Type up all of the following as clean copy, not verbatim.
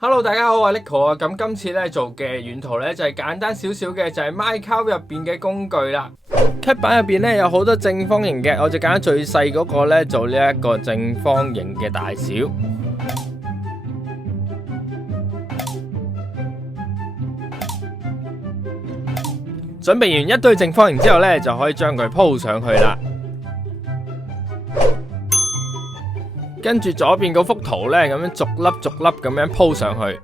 Hello， 大家好，我係 Nico 啊。咁今次咧做嘅軟陶咧就係簡單少少嘅，就係 minecraft 入邊嘅工具啦。kit 板入邊咧有好多正方形嘅，我就揀最細嗰個咧做呢一個正方形嘅大小。準備完一堆正方形之後咧，就可以將佢鋪上去啦。跟住左邊嗰幅圖咧，咁樣逐粒逐粒咁樣鋪上去。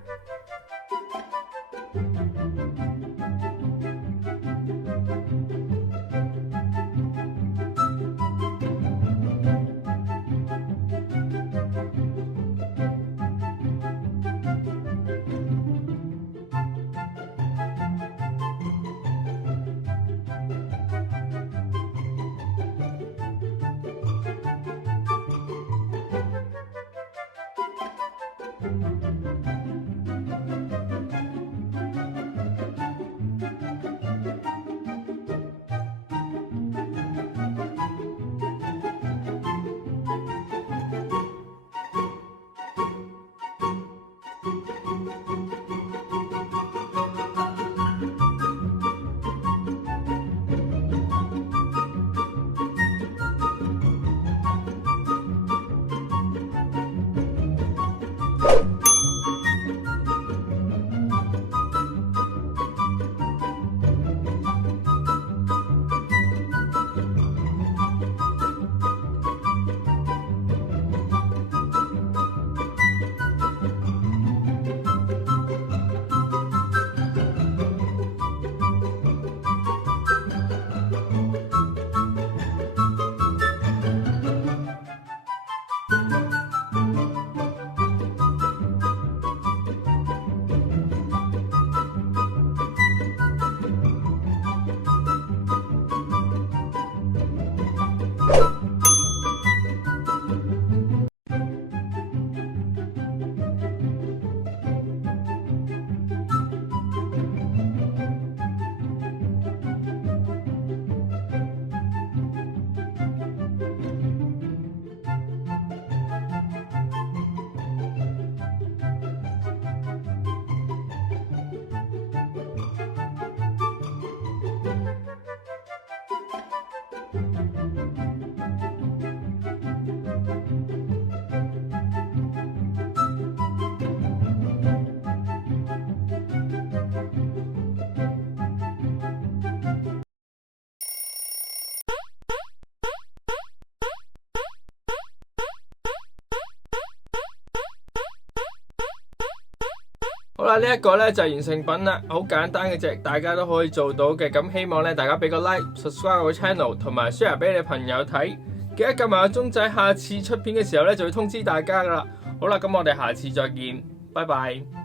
好啦，呢一個咧就係完成品啦，好簡單嘅啫，大家都可以做到嘅。咁希望咧大家俾個 like、subscribe 我嘅 channel， 同埋 share 俾你朋友睇。記得撳埋個鐘仔，下次出片嘅時候咧就會通知大家噶啦。好啦，咁我哋下次再見，拜拜。